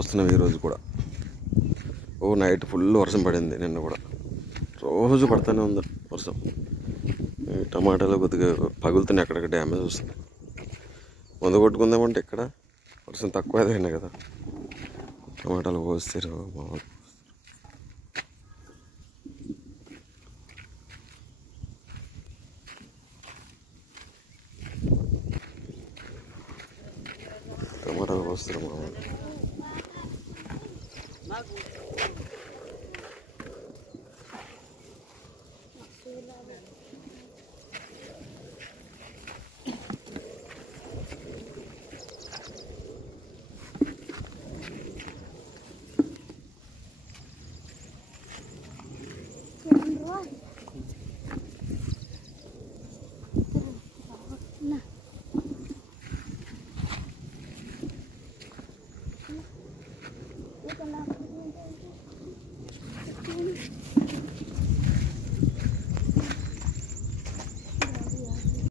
కోస్తున్నాం ఈరోజు కూడా. Night full వర్షం పడింది, నిన్న కూడా రోజు పడుతూనే ఉంది వర్షం. టమాటాలు కొద్దిగా పగులుతున్నాయి, అక్కడక్కడ డ్యామేజ్ వస్తుంది. మందు కొట్టుకుందామంటే ఇక్కడ వర్షం తక్కువ అయినా కదా, టమాటాలు కోస్తారు మామూలు. టమాటాలు కోస్తారు మామూలు.